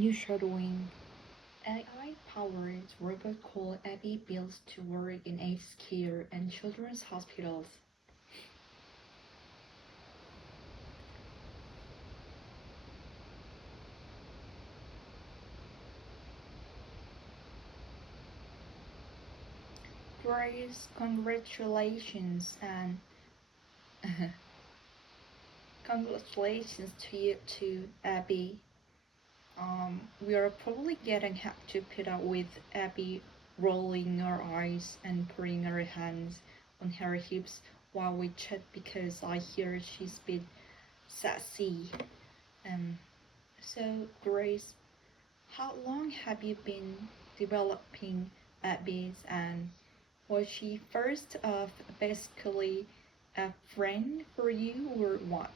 Shadowing AI-powered robot called Abby built to work in aged care and children's hospitals. Grace, congratulations and congratulations to you too, Abby. We are probably getting have to put up with Abby rolling her eyes and putting her hands on her hips while we chat because I hear she's a bit sassy. Um, so Grace, how long have you been developing Abby's, and was she first basically a friend for you or what?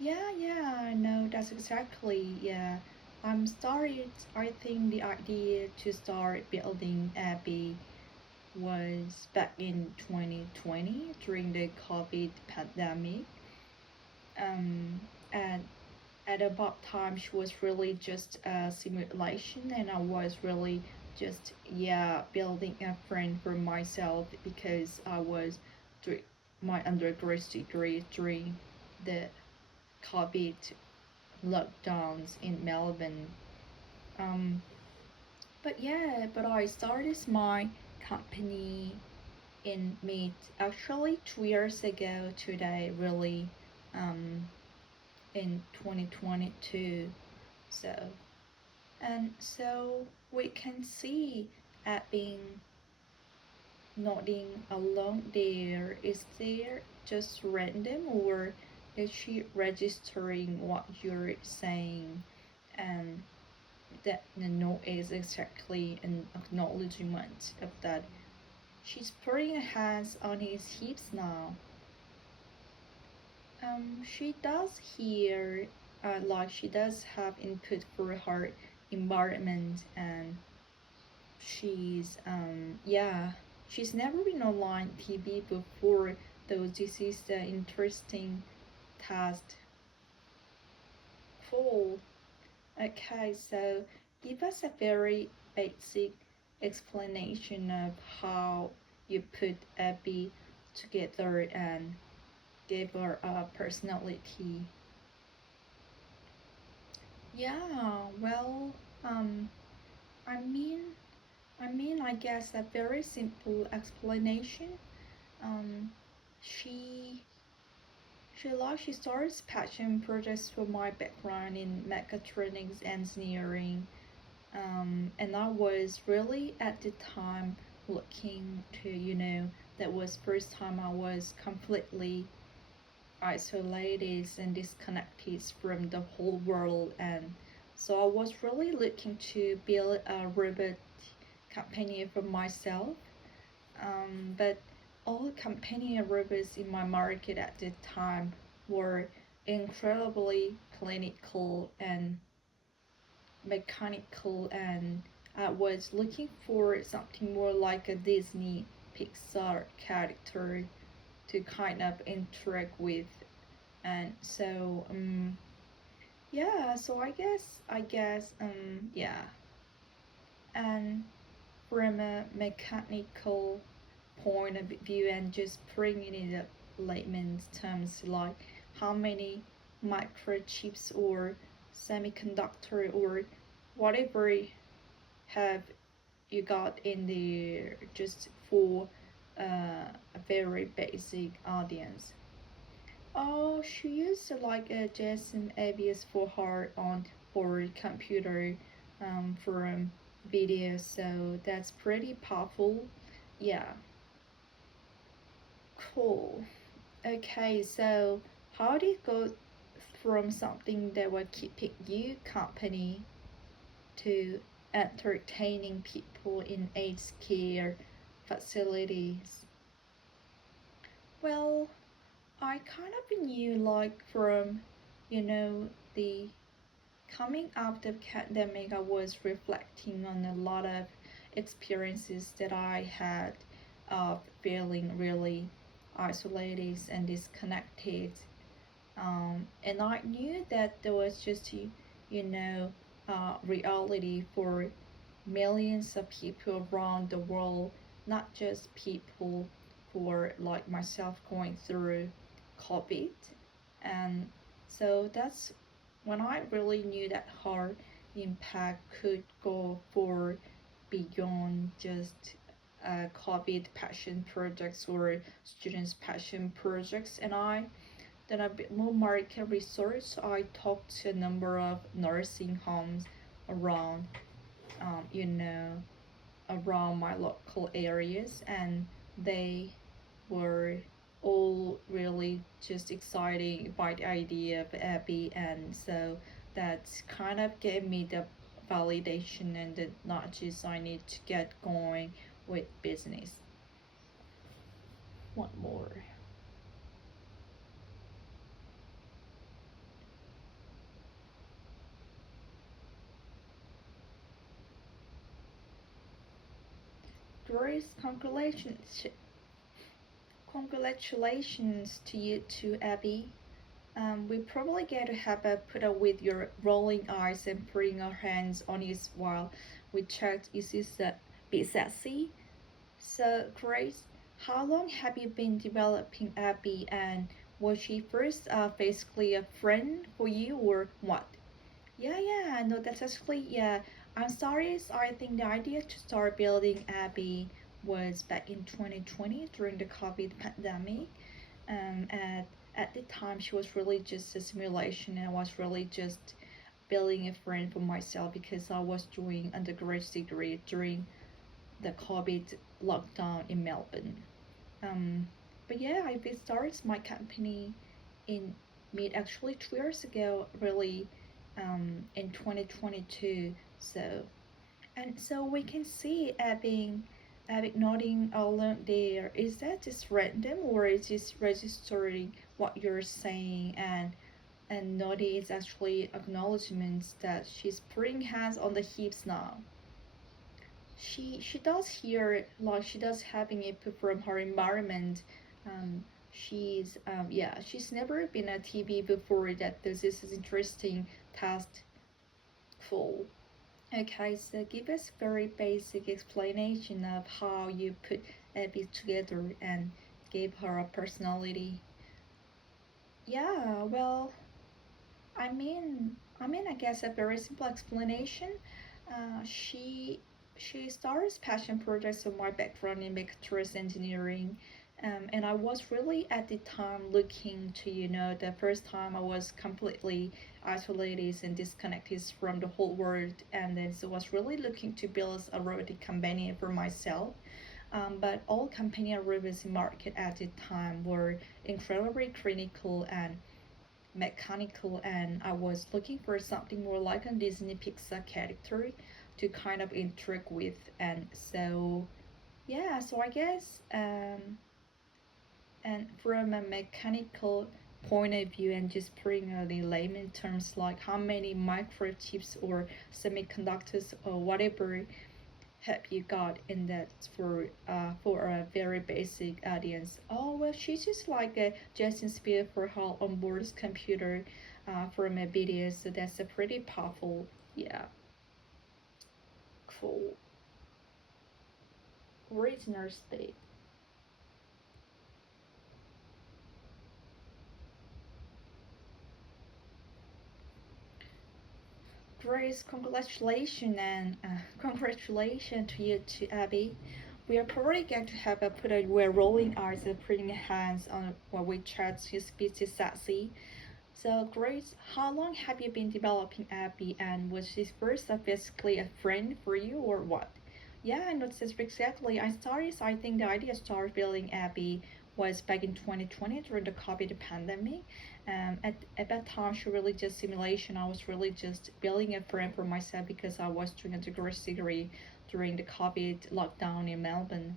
Yeah, no, that's exactly, yeah. I think the idea to start building Abby was back in 2020 during the COVID pandemic. Um, and at about time, she was really just a simulation, and I was really just, yeah, building a friend for myself because I was doing my undergraduate degree during the COVID lockdowns in Melbourne. Um, but yeah, but I started my company in mid actually 2 years ago today, really, um, in 2022. So and so we can see at being nodding along there. Is there just random or is she registering what you're saying? And that the note is exactly an acknowledgement of that. She's putting her hands on his hips now. She does hear, like she does have input for her environment, and yeah, she's never been online TV before, though this is the interesting task. Cool. Okay, so give us a very basic explanation of how you put Abby together and gave her a personality. Yeah, well, um, I mean, I guess a very simple explanation. Um, she she starts passion projects for my background in mechatronics engineering. And I was really at the time looking to, that was first time I was completely isolated and disconnected from the whole world, and so I was really looking to build a robot company for myself. But all company robots in my market at the time were incredibly clinical and mechanical, and I was looking for something more like a Disney Pixar character to kind of interact with. And so yeah, so I guess yeah. And from a mechanical point of view and just bringing it up layman's terms, like how many microchips or semiconductor or whatever have you got in there, just for a very basic audience. Oh, she used to like JSON ABS for her on her computer, for videos, so that's pretty powerful. Yeah, cool. Okay, so how did it go from something that would keeping you company to entertaining people in aged care facilities? Well, I kind of knew, like, from, you know, the coming out of pandemic, I was reflecting on a lot of experiences that I had of feeling really isolated and disconnected. And I knew that there was just, you know, reality for millions of people around the world, not just people for like myself going through COVID. And so that's when I really knew that her impact could go for beyond just COVID passion projects or students passion projects. And I did a bit more market research. I talked to a number of nursing homes around you know, around my local areas, and they were all really just excited by the idea of Abby, and so that kind of gave me the validation and the nudges I need to get going with business. One more. Grace, congratulations to you too, Abby. We probably get to have a put up with your rolling eyes and putting our hands on his while we checked is this a bit sassy. So, Grace, how long have you been developing Abby, and was she first basically a friend for you or what? Yeah, no, that's actually, yeah. I'm sorry, so I think the idea to start building Abby was back in 2020 during the COVID pandemic. At the time, she was really just a simulation, and I was really just building a friend for myself because I was doing undergraduate degree during the COVID lockdown in Melbourne. Um, but yeah, I started my company in mid actually 2 years ago, really, in 2022. So and so we can see Abby nodding along there. Is that just random or is this registering what you're saying? And nodding is actually acknowledgement that she's putting hands on the hips now. She does hear like she does having input from her environment. She's never been a TV before that. This is interesting task full. Okay, so give us very basic explanation of how you put Abby together and gave her a personality. Yeah, well, I guess a very simple explanation. Uh, she she starts passion projects on my background in mechatronics engineering, and I was really at the time looking to the first time I was completely isolated and disconnected from the whole world, and then so I was really looking to build a robotic company for myself. But all company robots in market at the time were incredibly clinical and mechanical, and I was looking for something more like a Disney Pixar character to kind of interact with. And so yeah, so I guess and from a mechanical point of view and just putting it in layman terms, like how many microchips or semiconductors or whatever have you got in that for a very basic audience? Oh well, she's just like a Justin Spear for her onboard computer from a video, so that's a pretty powerful. Yeah, cool. Original state. Grace, congratulations and congratulations to you to Abby. We are probably going to have a put a we're rolling eyes and putting hands on what we chat to speak to Sassy. So Grace, how long have you been developing Abby, and was this first basically a friend for you or what? Yeah, I noticed exactly. I think the idea started building Abby was back in 2020 during the COVID pandemic. At that time, she really just simulation. I was really just building a friend for myself because I was doing a degree during the COVID lockdown in Melbourne.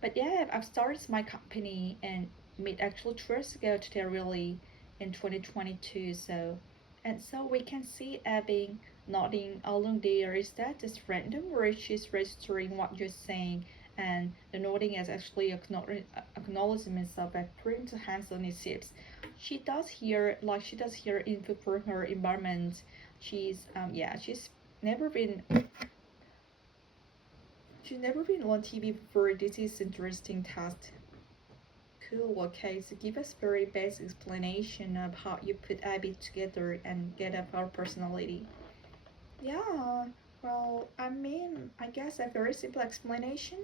But yeah, I've started my company and made actually 2 years ago today really in 2022. So we can see Abby nodding along there. Is that just random or is she registering what you're saying? And the nodding is actually acknowledgement of putting the hands on his hips. She does hear input from her environment. She's never been she's never been on TV before. This is interesting test. Cool. Okay, so give us very basic explanation of how you put Abby together and get up her personality. Yeah, well, I mean, I guess a very simple explanation.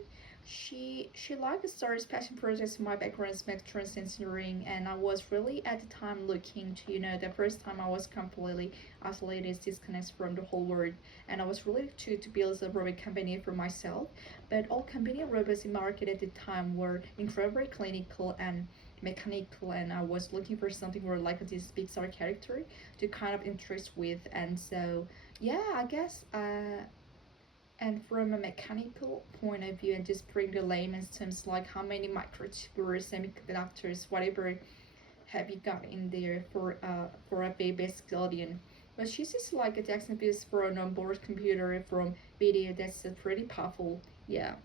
She liked started passion projects. My background is mechatronics engineering, and I was really at the time looking to, the first time I was completely isolated, disconnected from the whole world, and I was really to build a robot company for myself. But all company robots in market at the time were incredibly clinical and mechanical, and I was looking for something more like this Pixar character to kind of interest with, and so yeah, I guess. And from a mechanical point of view, and just bring the layman's terms, like how many microchips or semiconductors, whatever, have you got in there for a very basic alien. But she's just like a text piece for an onboard computer from video that's pretty powerful. Yeah,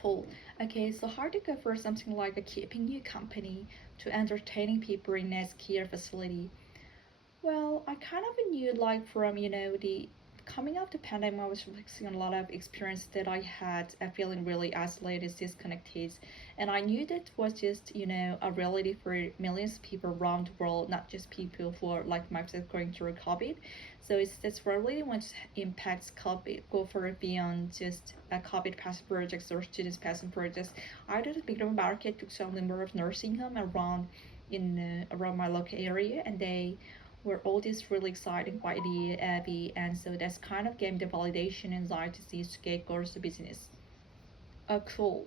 cool. Okay, so how to go for something like a keeping you company to entertaining people in a care facility? Well, I kind of knew like from the coming out the pandemic, I was reflecting on a lot of experience that I had, feeling really isolated, disconnected, and I knew that was just a reality for millions of people around the world, not just people who are like myself going through COVID. So that's really what impacts COVID go for beyond just COVID passion projects or students passion projects. I did a bigger market to sell number of nursing home around in around my local area, and they were all this really exciting by the Abby, and so that's kind of gave me the validation anxiety to get goes to business. Cool.